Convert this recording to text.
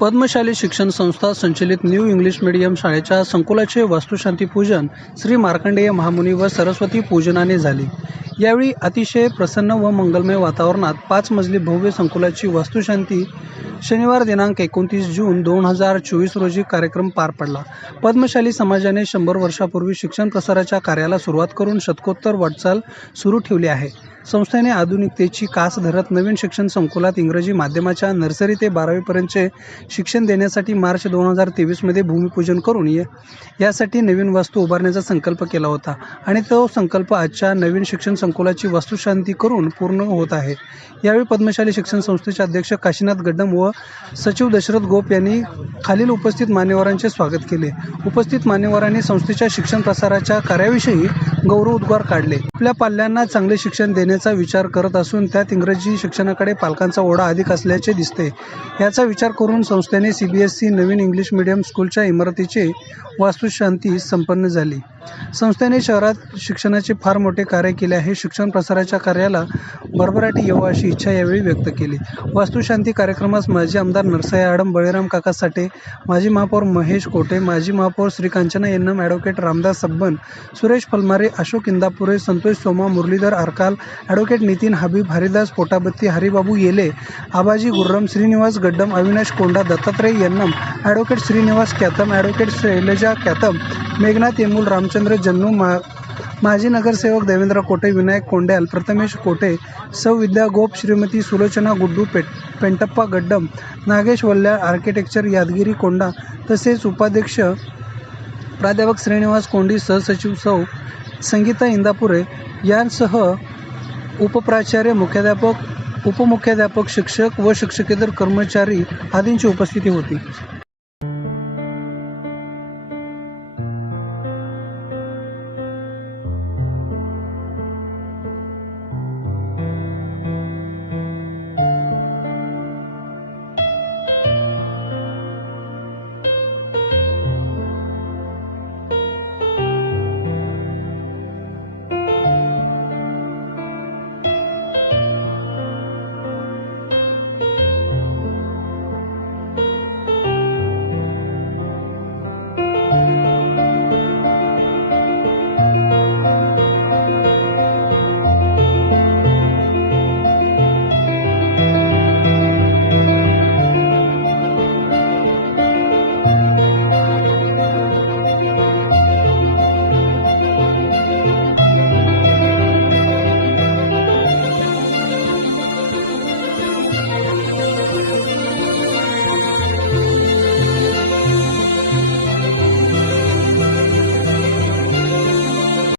पद्मशाली शिक्षण संस्था संचलित न्यू इंग्लिश मीडियम शाळेच्या संकुलाचे वास्तुशांती पूजन श्री मार्कंडेय महामुनी व सरस्वती पूजनाने झाले। यावेळी अतिशय प्रसन्न व मंगलमय वातावरणात 5 मजली भव्य संकुलाची वास्तुशांती शनिवार दिनांक 29 जून 2024 रोजी कार्यक्रम पार पडला। पद्मशाली समाजाने 100 वर्षापूर्वी शिक्षण प्रसाराच्या कार्याला सुरुवात करून शतकोत्तर वाटचाल सुरू ठेवली आहे। संस्थेने आधुनिकतेची कास धरत नवीन शिक्षण संकुलात इंग्रजी माध्यमाच्या नर्सरी ते 12वी पर्यंतचे शिक्षण देण्यासाठी मार्च 2023 मध्ये भूमिपूजन करून यासाठी नवीन वास्तू उभारण्याचा संकल्प केला होता आणि तो संकल्प आजच्या नवीन शिक्षण संकुलाची वास्तुशांती करून पूर्ण होत आहे। यावेळी पद्मशाली शिक्षण संस्थेचे अध्यक्ष काशीनाथ गड्डम व सचिव दशरथ गोप यांनी खालील उपस्थित मान्यवरांचे स्वागत केले। उपस्थित मान्यवरांनी संस्थेच्या शिक्षण प्रसाराच्या कार्याविषयी गौरवोद्गार काढले। आपल्या पाल्यांना चांगले शिक्षण देण्याचा विचार करत असून त्यात इंग्रजी शिक्षणाकडे पालकांचा ओढा अधिक असल्याचे दिसते। याचा विचार करून संस्थेने CBSE नवीन इंग्लिश मीडियम स्कूलच्या इमारतीचे वास्तुशांती संपन्न झाली। संस्थेने शहरात शिक्षणाचे फार मोठे कार्य केले आहे। शिक्षण प्रसाराच्या कार्याला भरभराटी येवो अशी इच्छा यावेळी व्यक्त केली। वास्तुशांती कार्यक्रमास माजी आमदार नरसय्या आडम, बळीराम काका साठे, माजी महापौर महेश कोटे, माजी महापौर श्री कांचना यन्नम, ॲडव्होकेट रामदास सबन, सुरेश फलमारे, अशोक इंदापुरे, संतोष सोमा, मुरलीधर आरकाल, ॲडव्होकेट नितीन हबीब, हरिदास पोटाबत्ती, हरिबाबू येले, आबाजी गुर्रम, श्रीनिवास गड्डम, अविनाश कोंडा, दत्तात्रय यन्नम, ॲडव्होकेट श्रीनिवास कॅतम, ॲडव्होकेट शैलजा कॅतम, मेघनाथ येमूल, रामचंद्र जन्नू, माजी नगरसेवक देवेंद्र कोटे, विनायक कोंड्याल, प्रथमेश कोटे, सौ विद्या गोप, श्रीमती सुलोचना गुड्डू पेंटप्पा गड्डम, नागेश वल्ल्याळ, आर्किटेक्चर यादगिरी कोंडा तसेच उपाध्यक्ष प्राध्यापक श्रीनिवास कोंडी, सहसचिव सौ संगीता इंदापुरे यांसह उपप्राचार्य, मुख्याध्यापक, उपमुख्याध्यापक, शिक्षक व शिक्षकेतर कर्मचारी आदींची उपस्थिती होती।